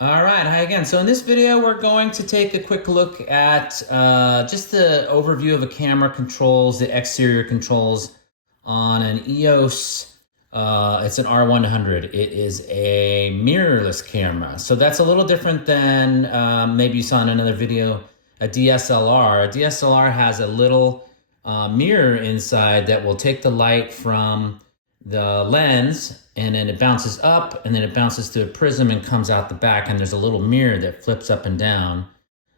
All right, hi again. So in this video, we're going to take a quick look at just the overview of the camera controls, the exterior controls on an EOS. It's an R100. It is a mirrorless camera. So that's a little different than maybe you saw in another video, a DSLR. A DSLR has a little mirror inside that will take the light from the lens and then it bounces up and then it bounces to a prism and comes out the back, and there's a little mirror that flips up and down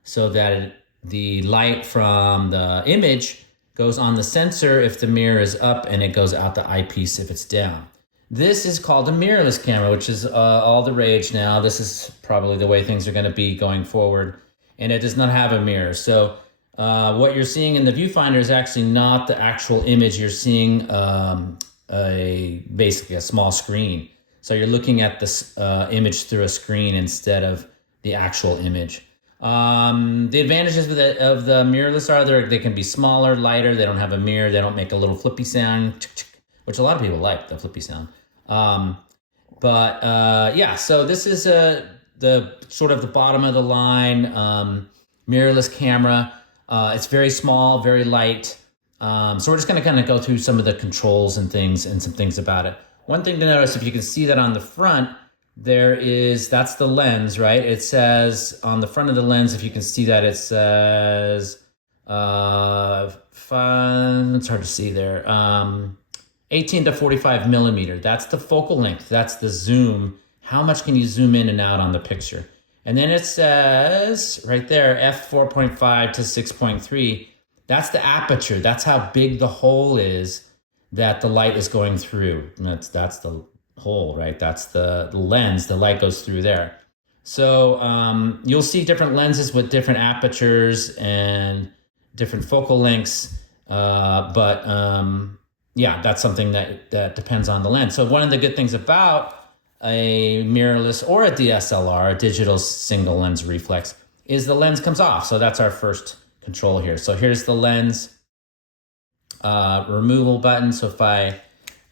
so that the light from the image goes on the sensor if the mirror is up, and it goes out the eyepiece if it's down. This is called a mirrorless camera, which is all the rage now. This is probably the way things are going to be going forward, and it does not have a mirror. So what you're seeing in the viewfinder is actually not the actual image. You're seeing basically a small screen. So you're looking at this image through a screen instead of the actual image. The advantages of the mirrorless are they can be smaller, lighter. They don't have a mirror. They don't make a little flippy sound, which a lot of people like, the flippy sound. Yeah, so this is the sort of the bottom of the line mirrorless camera. It's very small, very light. So we're just going to kind of go through some of the controls and things and some things about it. One thing to notice, if you can see that on the front, that's the lens, right? It says on the front of the lens, if you can see that, it says, it's hard to see there, 18 to 45 millimeter. That's the focal length. That's the zoom. How much can you zoom in and out on the picture? And then it says right there, f4.5 to 6.3. That's the aperture. That's how big the hole is that the light is going through. And that's the hole, right? That's the lens. The light goes through there. So you'll see different lenses with different apertures and different focal lengths. Yeah, that's something that depends on the lens. So one of the good things about a mirrorless or a DSLR, a digital single lens reflex, is the lens comes off. So that's our first control here. So here's the lens removal button. So I'm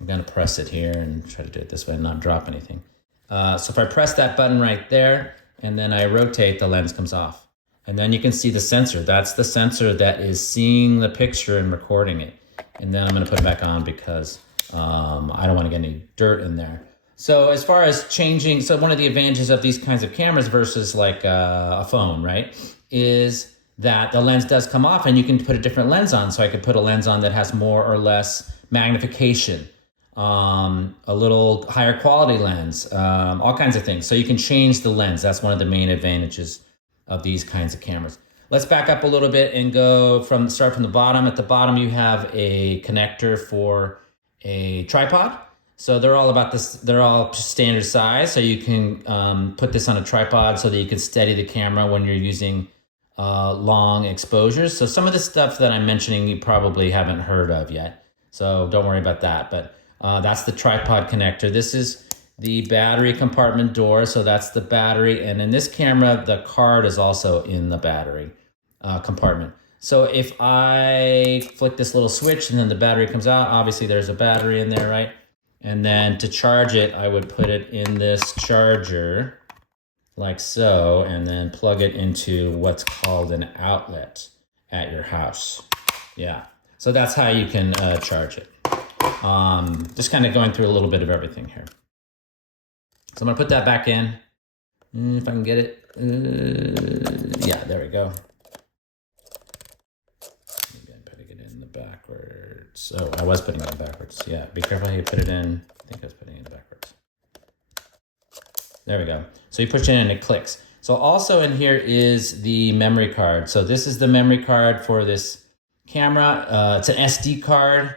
going to press it here and try to do it this way and not drop anything. So if I press that button right there and then I rotate, the lens comes off. And then you can see the sensor. That's the sensor that is seeing the picture and recording it. And then I'm going to put it back on because I don't want to get any dirt in there. So as far as changing, so one of the advantages of these kinds of cameras versus like a phone, right, is that the lens does come off and you can put a different lens on. So I could put a lens on that has more or less magnification, a little higher quality lens, all kinds of things. So you can change the lens. That's one of the main advantages of these kinds of cameras. Let's back up a little bit and start from the bottom. At the bottom, you have a connector for a tripod. So they're all about this. They're all standard size. So you can put this on a tripod so that you can steady the camera when you're using long exposures. So some of the stuff that I'm mentioning you probably haven't heard of yet. So don't worry about that. But that's the tripod connector. This is the battery compartment door. So that's the battery. And in this camera, the card is also in the battery compartment. So if I flick this little switch and then the battery comes out, obviously there's a battery in there, right? And then to charge it, I would put it in this charger like so, and then plug it into what's called an outlet at your house. Yeah, so that's how you can charge it. Just kind of going through a little bit of everything here. So I'm gonna put that back in, if I can get it. Yeah, there we go. Maybe I'm putting it in the backwards. Oh, I was putting it in backwards. Yeah, be careful how you put it in. I think I was putting it in backwards. There we go. So you push it in and it clicks. So also in here is the memory card. So this is the memory card for this camera. It's an SD card.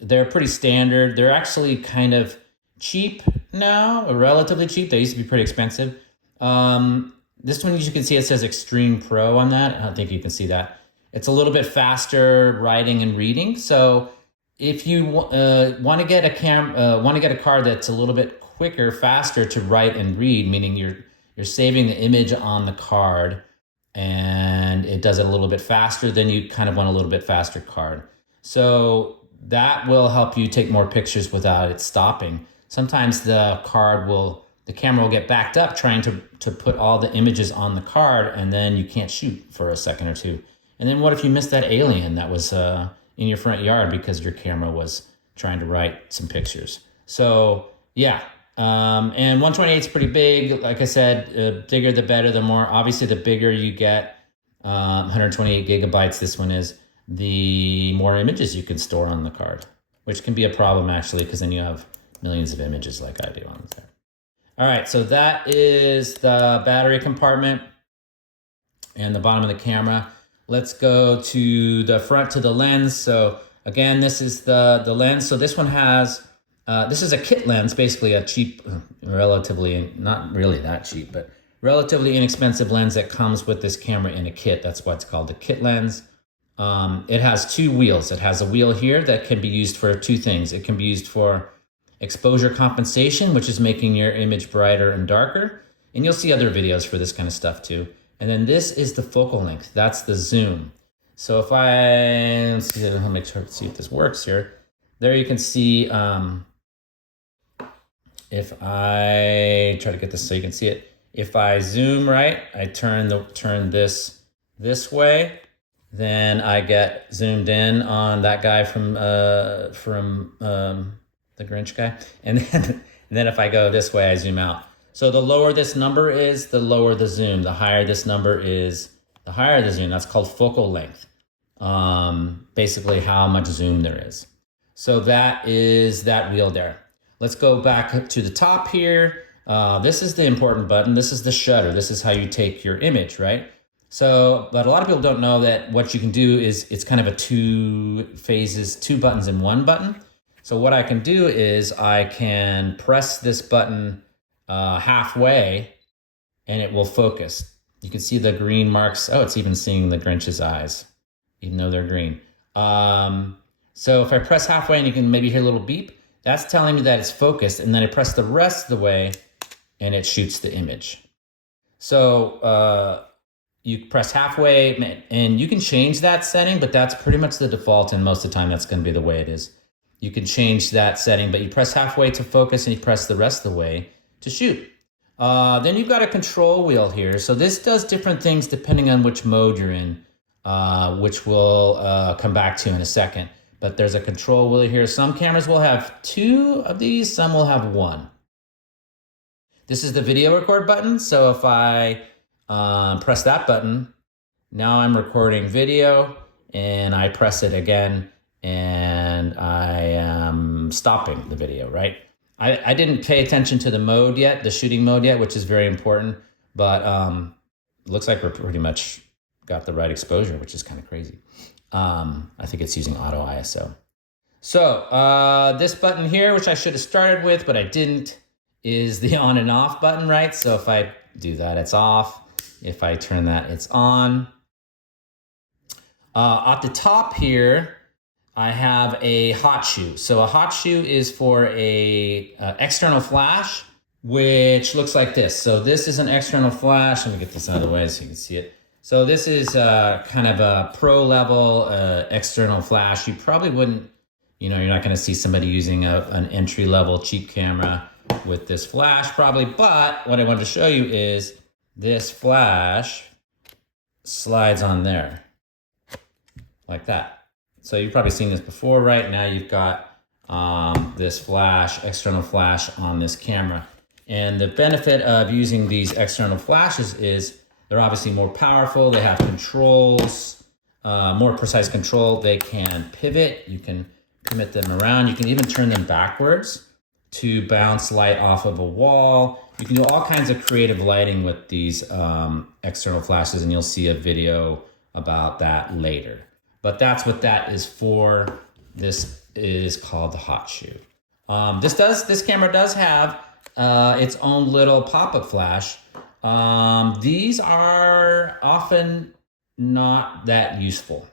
They're pretty standard. They're actually kind of cheap now, or relatively cheap. They used to be pretty expensive. This one, as you can see, it says Extreme Pro on that. I don't think you can see that. It's a little bit faster writing and reading. So if you want to get a card that's a little bit quicker, faster to write and read, meaning you're saving the image on the card and it does it a little bit faster, then you kind of want a little bit faster card. So that will help you take more pictures without it stopping. Sometimes the card will the camera will get backed up trying to put all the images on the card, and then you can't shoot for a second or two. And then what if you missed that alien that was in your front yard because your camera was trying to write some pictures? So yeah, and 128 is pretty big. Like I said, bigger the better, the more, obviously the bigger you get, 128 gigabytes this one is, the more images you can store on the card, which can be a problem actually, because then you have millions of images like I do on there. All right, so that is the battery compartment and the bottom of the camera. Let's go to the front, to the lens. So again, this is the lens. So this one has, this is a kit lens, basically a cheap, relatively, not really that cheap, but relatively inexpensive lens that comes with this camera in a kit. That's why it's called the kit lens. It has two wheels. It has a wheel here that can be used for two things. It can be used for exposure compensation, which is making your image brighter and darker. And you'll see other videos for this kind of stuff too. And then this is the focal length. That's the zoom. So if let's see, I'll make sure to see if this works here. There you can see, if I try to get this so you can see it. If I zoom right, I turn this way, then I get zoomed in on that guy from the Grinch guy. And then if I go this way, I zoom out. So the lower this number is, the lower the zoom. The higher this number is, the higher the zoom. That's called focal length. Basically how much zoom there is. So that is that wheel there. Let's go back to the top here. This is the important button. This is the shutter. This is how you take your image, right? So, but a lot of people don't know that what you can do is it's kind of a two buttons in one button. So what I can do is I can press this button halfway and it will focus. You can see the green marks. Oh, it's even seeing the Grinch's eyes, even though they're green. So if I press halfway and you can maybe hear a little beep, that's telling me that it's focused. And then I press the rest of the way and it shoots the image. So you press halfway and you can change that setting, but that's pretty much the default. And most of the time that's going to be the way it is. You can change that setting, but you press halfway to focus and you press the rest of the way to shoot. Then you've got a control wheel here. So this does different things depending on which mode you're in, which we'll come back to in a second. But there's a control wheel here. Some cameras will have two of these, some will have one. This is the video record button. So if I press that button, now I'm recording video and I press it again and I am stopping the video, right? I didn't pay attention to the mode yet, the shooting mode yet, which is very important, but looks like we're pretty much got the right exposure, which is kind of crazy. I think it's using auto ISO. So this button here, which I should have started with, but I didn't, is the on and off button, right? So if I do that, it's off. If I turn that, it's on. At the top here, I have a hot shoe. So a hot shoe is for a external flash, which looks like this. So this is an external flash. Let me get this out of the way so you can see it. So this is kind of a pro level external flash. You probably wouldn't, you're not gonna see somebody using an entry level cheap camera with this flash probably, but what I wanted to show you is this flash slides on there like that. So you've probably seen this before, right? Now you've got this flash, external flash on this camera. And the benefit of using these external flashes is they're obviously more powerful. They have controls, more precise control. They can pivot. You can pivot them around. You can even turn them backwards to bounce light off of a wall. You can do all kinds of creative lighting with these external flashes, and you'll see a video about that later. But that's what that is for. This is called the hot shoe. This camera does have its own little pop-up flash. These are often not that useful.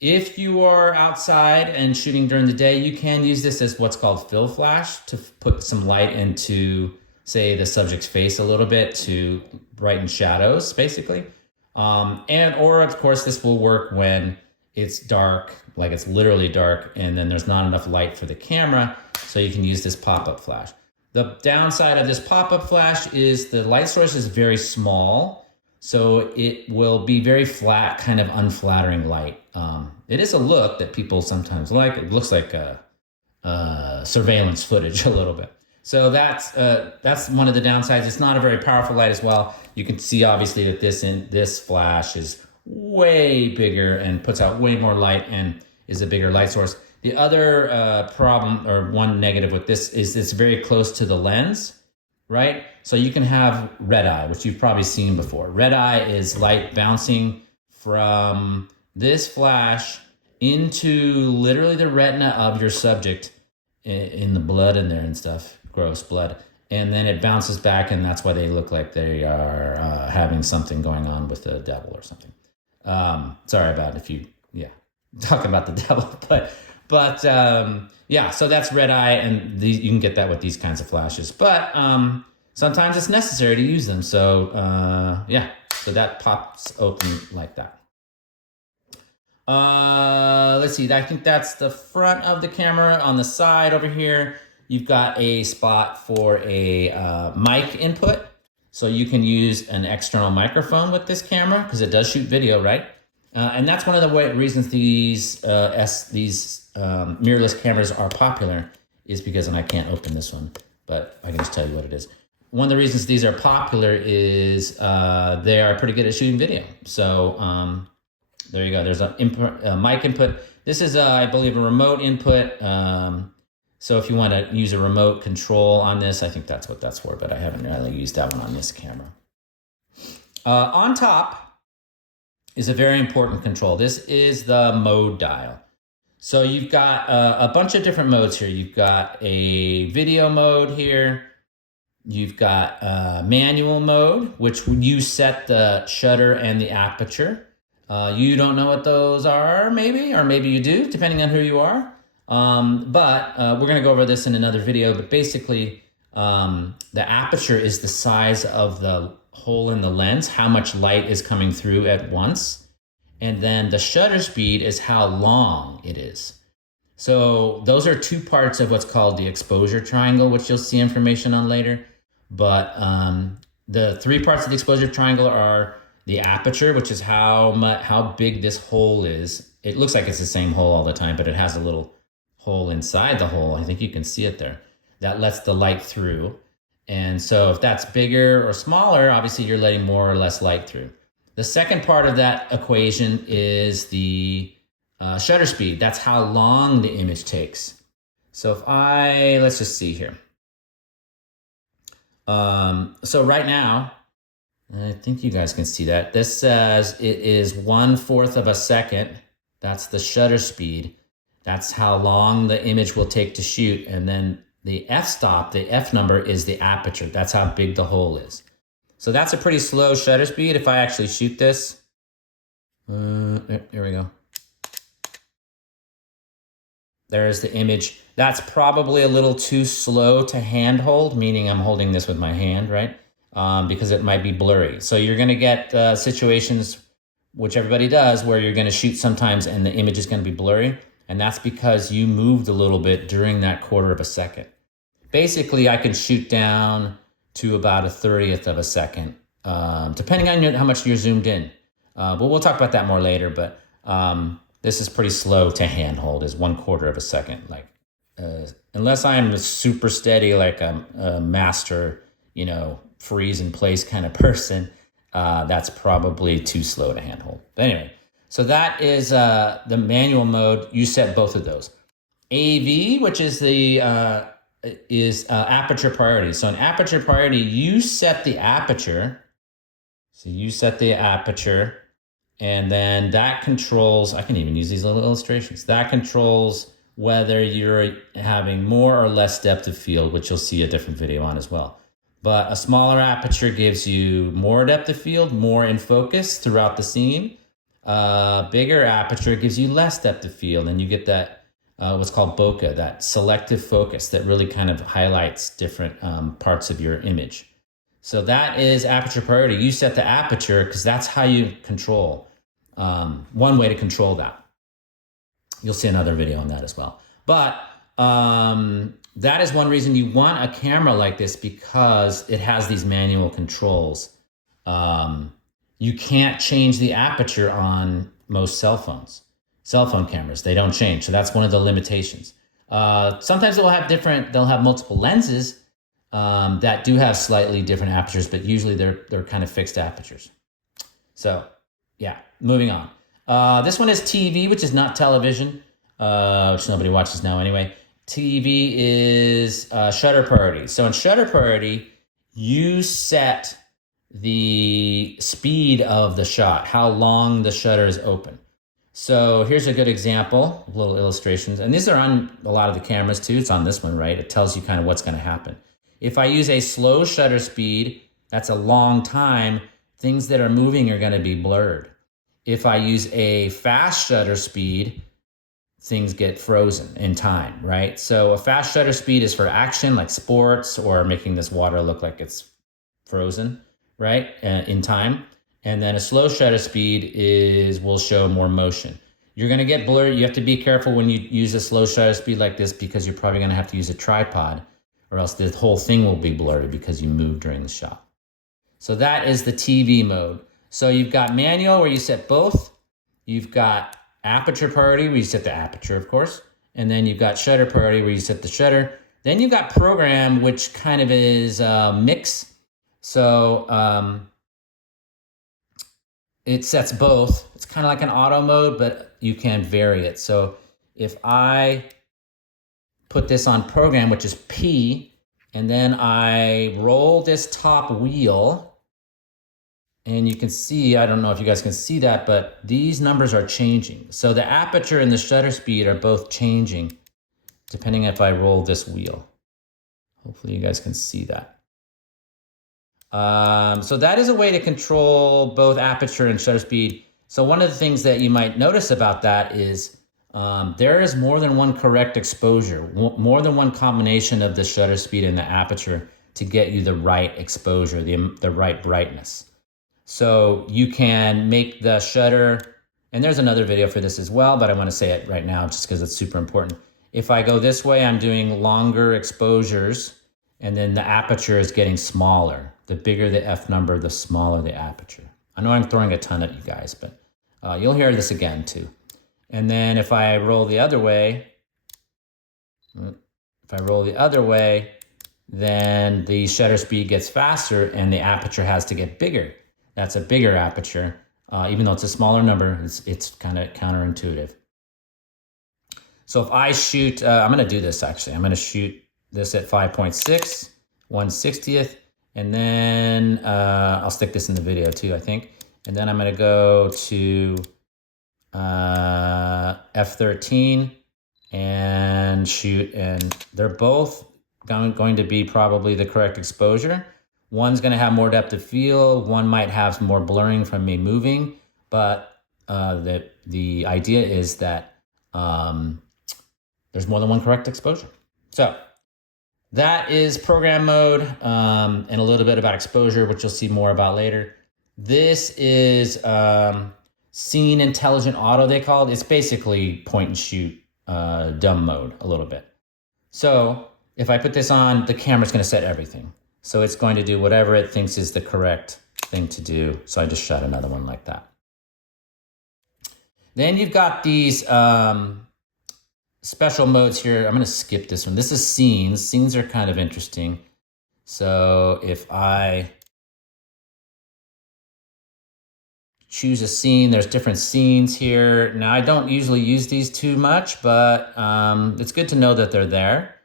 If you are outside and shooting during the day, you can use this as what's called fill flash to put some light into, say, the subject's face a little bit to brighten shadows, basically. Or of course, this will work when it's dark, like it's literally dark, and then there's not enough light for the camera, so you can use this pop-up flash. The downside of this pop-up flash is the light source is very small, so it will be very flat, kind of unflattering light. It is a look that people sometimes like. It looks like surveillance footage a little bit. So that's one of the downsides. It's not a very powerful light as well. You can see obviously that this flash is way bigger and puts out way more light and is a bigger light source. The other problem, or one negative with this, is it's very close to the lens, right? So you can have red eye, which you've probably seen before. Red eye is light bouncing from this flash into literally the retina of your subject, in the blood in there and stuff, gross blood. And then it bounces back, and that's why they look like they are having something going on with the devil or something. Sorry about talking about the devil, but yeah, so that's red eye, and you can get that with these kinds of flashes. But sometimes it's necessary to use them. So yeah, so that pops open like that. Let's see, I think that's the front of the camera. On the side over here, you've got a spot for a mic input. So you can use an external microphone with this camera because it does shoot video, right? And that's one of the reasons these mirrorless cameras are popular, is because, and I can't open this one, but I can just tell you what it is. One of the reasons these are popular is they are pretty good at shooting video. So there you go. There's a mic input. This is, I believe, a remote input. So if you want to use a remote control on this, I think that's what that's for, but I haven't really used that one on this camera. On top is a very important control. This is the mode dial. So you've got a bunch of different modes here. You've got a video mode here. You've got manual mode, which you set the shutter and the aperture. You don't know what those are, maybe, or maybe you do, depending on who you are. But we're gonna go over this in another video, but basically the aperture is the size of the hole in the lens, how much light is coming through at once. And then the shutter speed is how long it is. So those are two parts of what's called the exposure triangle, which you'll see information on later. But the three parts of the exposure triangle are the aperture, which is how big this hole is. It looks like it's the same hole all the time, but it has a little hole inside the hole. I think you can see it there. That lets the light through. And so if that's bigger or smaller, obviously you're letting more or less light through. The second part of that equation is the shutter speed. That's how long the image takes. So if let's just see here. So right now, I think you guys can see that. This says it is 1/4 of a second. That's the shutter speed. That's how long the image will take to shoot. And then the f-stop, the f number, is the aperture. That's how big the hole is. So that's a pretty slow shutter speed. If I actually shoot this, here we go. There's the image. That's probably a little too slow to handhold, meaning I'm holding this with my hand, right? Because it might be blurry. So you're gonna get situations, which everybody does, where you're gonna shoot sometimes and the image is gonna be blurry. And that's because you moved a little bit during that 1/4 of a second. Basically, I can shoot down to about a 1/30th of a second, depending on how much you're zoomed in. But we'll talk about that more later, but this is pretty slow to handhold, is 1/4 of a second. Like, unless I'm super steady, like a master, freeze in place kind of person, that's probably too slow to handhold. But anyway, so that is the manual mode. You set both of those. AV, which is the aperture priority. So in aperture priority, you set the aperture. So you set the aperture, and then that controls, I can even use these little illustrations. That controls whether you're having more or less depth of field, which you'll see a different video on as well. But a smaller aperture gives you more depth of field, more in focus throughout the scene. Bigger aperture gives you less depth of field, and you get that what's called bokeh, that selective focus that really kind of highlights different parts of your image. So that is aperture priority. You set the aperture because that's how you control, one way to control that. You'll see another video on that as well. But that is one reason you want a camera like this, because it has these manual controls. You can't change the aperture on most cell phone cameras. They don't change. So that's one of the limitations. Sometimes they'll have multiple lenses that do have slightly different apertures, but usually they're kind of fixed apertures. So yeah, moving on. This one is TV, which is not television, which nobody watches now anyway. TV is shutter priority. So in shutter priority, you set the speed of the shot, how long the shutter is open. So here's a good example, little illustrations. And these are on a lot of the cameras too. It's on this one, right? It tells you kind of what's going to happen. If I use a slow shutter speed, that's a long time, things that are moving are going to be blurred. If I use a fast shutter speed, things get frozen in time, right? So a fast shutter speed is for action like sports or making this water look like it's frozen, right, in time. And then a slow shutter speed will show more motion. You're gonna get blurry. You have to be careful when you use a slow shutter speed like this, because you're probably gonna have to use a tripod, or else the whole thing will be blurry because you move during the shot. So that is the TV mode. So you've got manual where you set both. You've got aperture priority where you set the aperture, of course. And then you've got shutter priority where you set the shutter. Then you've got program, which kind of is a mix. So it sets both. It's kind of like an auto mode, but you can vary it. So if I put this on program, which is P, and then I roll this top wheel, and you can see, I don't know if you guys can see that, but these numbers are changing. So the aperture and the shutter speed are both changing depending if I roll this wheel. Hopefully you guys can see that. So that is a way to control both aperture and shutter speed. So one of the things that you might notice about that is there is more than one correct exposure, more than one combination of the shutter speed and the aperture to get you the right exposure, the right brightness. So you can make the shutter, and there's another video for this as well, but I want to say it right now just because it's super important. If I go this way, I'm doing longer exposures, and then the aperture is getting smaller. The bigger the F number, the smaller the aperture. I know I'm throwing a ton at you guys, but you'll hear this again too. And then if I roll the other way, then the shutter speed gets faster and the aperture has to get bigger. That's a bigger aperture. Even though it's a smaller number, it's kind of counterintuitive. So if I shoot, I'm gonna do this actually. I'm gonna shoot this at 5.6, 1/60th, and then I'll stick this in the video too, I think. And then I'm gonna go to F13 and shoot, and they're both going to be probably the correct exposure. One's gonna have more depth of field, one might have more blurring from me moving, but the idea is that there's more than one correct exposure. So that is program mode, and a little bit about exposure, which you'll see more about later. This is scene intelligent auto, they call it. It's basically point and shoot dumb mode a little bit. So if I put this on, the camera's gonna set everything. So it's going to do whatever it thinks is the correct thing to do. So I just shot another one like that. Then you've got these special modes here. I'm gonna skip this one. This is scenes. Scenes are kind of interesting. So if I choose a scene, there's different scenes here. Now I don't usually use these too much, but it's good to know that they're there.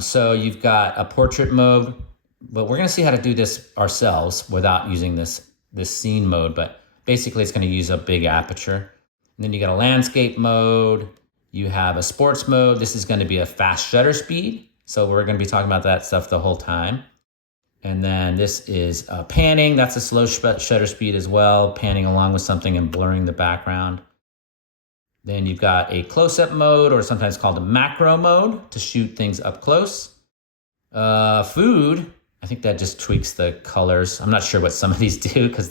So you've got a portrait mode, but we're gonna see how to do this ourselves without using this scene mode, but basically it's gonna use a big aperture. And then you got a landscape mode, you have a sports mode. This is gonna be a fast shutter speed. So we're gonna be talking about that stuff the whole time. And then this is panning, that's a slow shutter speed as well, panning along with something and blurring the background. Then you've got a close-up mode, or sometimes called a macro mode, to shoot things up close. Food, I think that just tweaks the colors. I'm not sure what some of these do because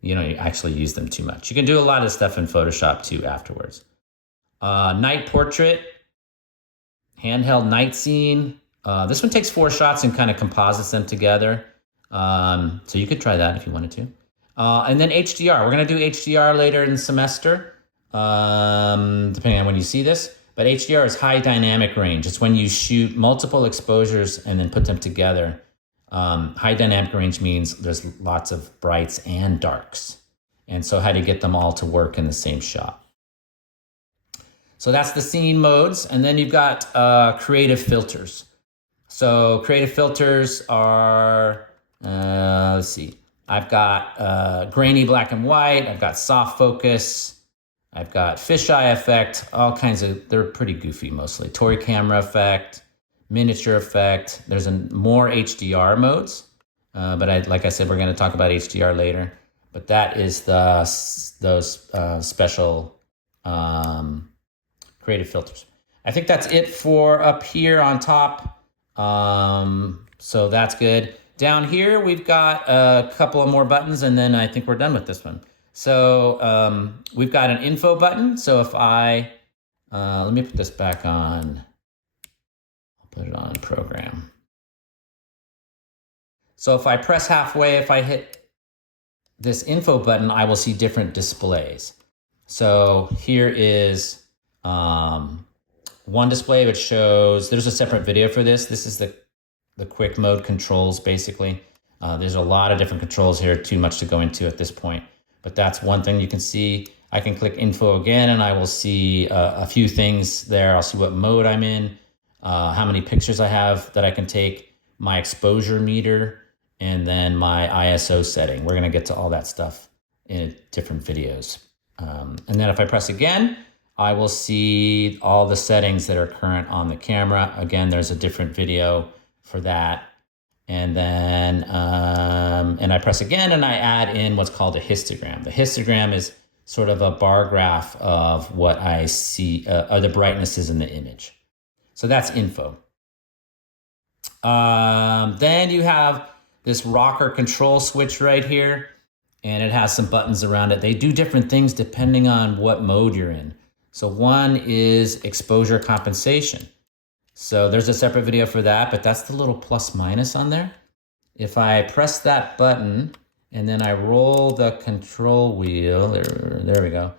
you actually use them too much. You can do a lot of stuff in Photoshop too afterwards. Night portrait, handheld night scene. This one takes 4 shots and kind of composites them together. So you could try that if you wanted to. And then HDR. We're going to do HDR later in the semester, depending on when you see this. But HDR is high dynamic range. It's when you shoot multiple exposures and then put them together. High dynamic range means there's lots of brights and darks. And so how do you get them all to work in the same shot? So that's the scene modes. And then you've got creative filters. So creative filters are, let's see. I've got grainy black and white. I've got soft focus. I've got fisheye effect, all kinds of, they're pretty goofy mostly. Toy camera effect, miniature effect. There's more HDR modes, but like I said, we're going to talk about HDR later. But that is those special creative filters. I think that's it for up here on top. So that's good. Down here, we've got a couple of more buttons, and then I think we're done with this one. So we've got an info button. So if I, let me put this back on, I'll put it on program. So if I press halfway, if I hit this info button, I will see different displays. So here is one display which shows, there's a separate video for this. This is the quick mode controls, basically. There's a lot of different controls here, too much to go into at this point. But that's one thing you can see. I can click info again and I will see a few things there. I'll see what mode I'm in, how many pictures I have that I can take, my exposure meter, and then my ISO setting. We're gonna get to all that stuff in different videos. And then if I press again, I will see all the settings that are current on the camera. Again, there's a different video for that. And then, and I press again and I add in what's called a histogram. The histogram is sort of a bar graph of what I see, are the brightnesses in the image. So that's info. Then you have this rocker control switch right here, and it has some buttons around it. They do different things depending on what mode you're in. So one is exposure compensation. So there's a separate video for that, but that's the little plus minus on there. If I press that button and then I roll the control wheel, there we go.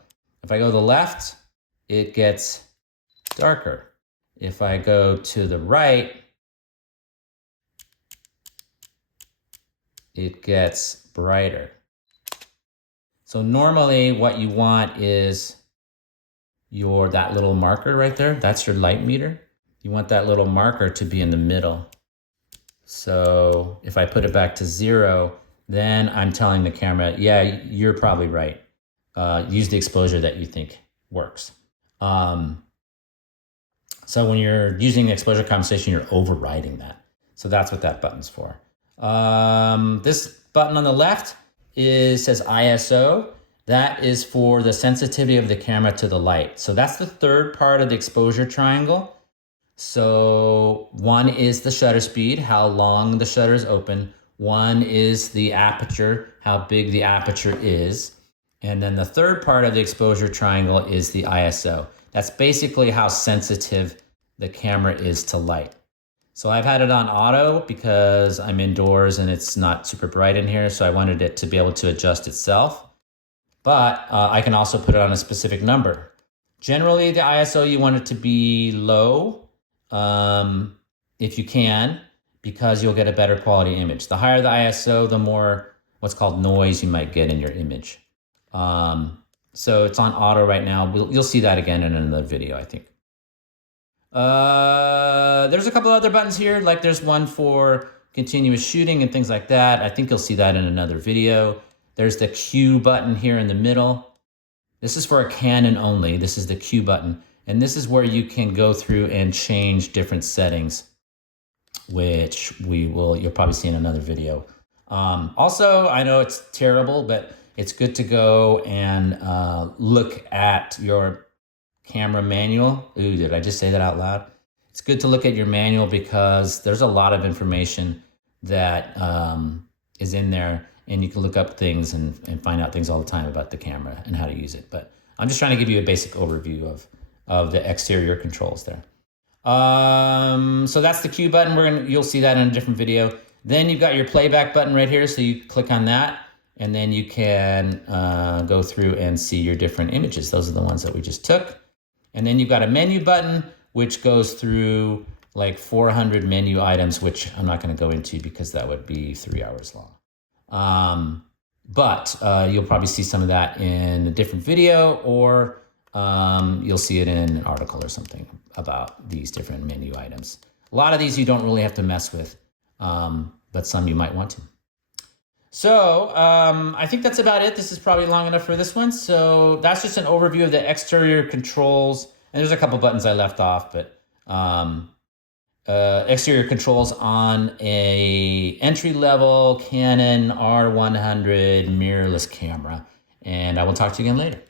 If I go to the left, it gets darker. If I go to the right, it gets brighter. So normally what you want is that little marker right there. That's your light meter. You want that little marker to be in the middle. So if I put it back to 0, then I'm telling the camera, yeah, you're probably right. Use the exposure that you think works. So when you're using the exposure compensation, you're overriding that. So that's what that button's for. This button on the left says ISO. That is for the sensitivity of the camera to the light. So that's the third part of the exposure triangle. So one is the shutter speed, how long the shutter is open. One is the aperture, how big the aperture is. And then the third part of the exposure triangle is the ISO. That's basically how sensitive the camera is to light. So I've had it on auto because I'm indoors and it's not super bright in here. So I wanted it to be able to adjust itself. But I can also put it on a specific number. Generally, the ISO, you want it to be low. If you can, because you'll get a better quality image. The higher the ISO, the more what's called noise you might get in your image. So it's on auto right now. You'll see that again in another video, I think. There's a couple other buttons here, like there's one for continuous shooting and things like that. I think you'll see that in another video. There's the Q button here in the middle. This is for a Canon only. This is the Q button. And this is where you can go through and change different settings, which you'll probably see in another video. Also, I know it's terrible, but it's good to go and look at your camera manual. Ooh, did I just say that out loud? It's good to look at your manual because there's a lot of information that is in there, and you can look up things and find out things all the time about the camera and how to use it. But I'm just trying to give you a basic overview of the exterior controls there. So that's the Q button. You'll see that in a different video. Then you've got your playback button right here. So you click on that and then you can go through and see your different images. Those are the ones that we just took. And then you've got a menu button, which goes through like 400 menu items, which I'm not going to go into because that would be 3 hours long. But you'll probably see some of that in a different video, or you'll see it in an article or something about these different menu items. A lot of these you don't really have to mess with, but some you might want to. So I think that's about it. This is probably long enough for this one. So that's just an overview of the exterior controls. And there's a couple buttons I left off, but exterior controls on a entry-level Canon R100 mirrorless camera. And I will talk to you again later.